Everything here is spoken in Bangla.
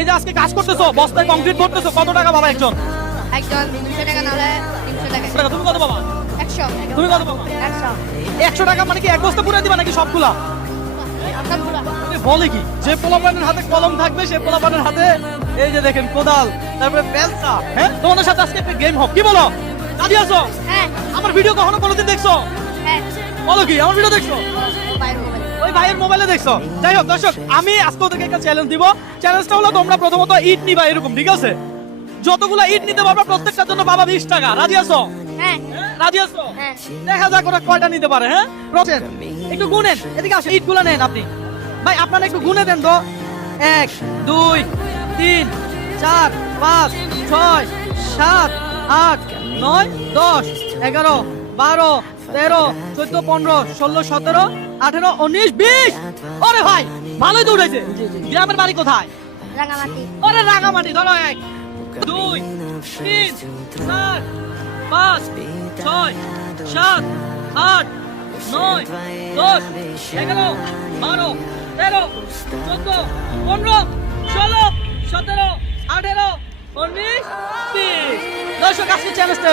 এই যে আজকে কাজ করতেছো, বস্তায় কংক্রিট ভরতেছো, কত টাকা বাবা একজন? একজন 200 টাকা না হলে 300 টাকা। তুমি কত বাবা? 100। তুমি কত বাবা? 100। 100 টাকা মানে কি এক বস্তা পুরো দিবা নাকি সবগুলা? সবগুলা। বলে কি যে পোলাপানের হাতে কলম থাকবে সে পোলাপানের হাতে এই যে দেখেন কোদাল, তারপরে বেলচা। হ্যাঁ, তোমাদের সাথে আজকে একটা গেম হোক, কি বলো? রাজি আছো? হ্যাঁ। আমার ভিডিও কখনো কোনোদিন দেখছো? হ্যাঁ। বলো কি আমার ভিডিও দেখছো? বাইরে মোবাইল। ওই ভাইয়ের মোবাইলে দেখছো? যাই হোক দর্শক, আমি আজকে ওদেরকে একটা চ্যালেঞ্জ দিব। চ্যালেঞ্জটা হলো তোমরা প্রথমত ইট নিবা এরকম, ঠিক আছে? যতগুলা ইট নিতে পারবা প্রত্যেকটার জন্য বাবা 20 টাকা। রাজি আছো? হ্যাঁ। রাজি আছো? হ্যাঁ। দেখা যাক ওরা কয়টা নিতে পারে। হ্যাঁ, প্রসেস একটু গুনেন, এদিকে আসেন, ইটগুলো নেন আপনি। ভাই আপনারা একটু গুনে দেন তো। 1 2 3 4 5 6 7 8 9 10 11 12 13 14 15 16 17 18 19 20। ওরে ভাই ভালোই তো উঠেছে। গ্রামের বাড়ি কোথায়? রাঙামাটি। ওরে রাঙামাটি। ধরো 1 2 3 4 5 6 7 8 9 10 11 12 13 14 15 16 17 18 19 20। দর্শক আজকে চ্যালেঞ্জটা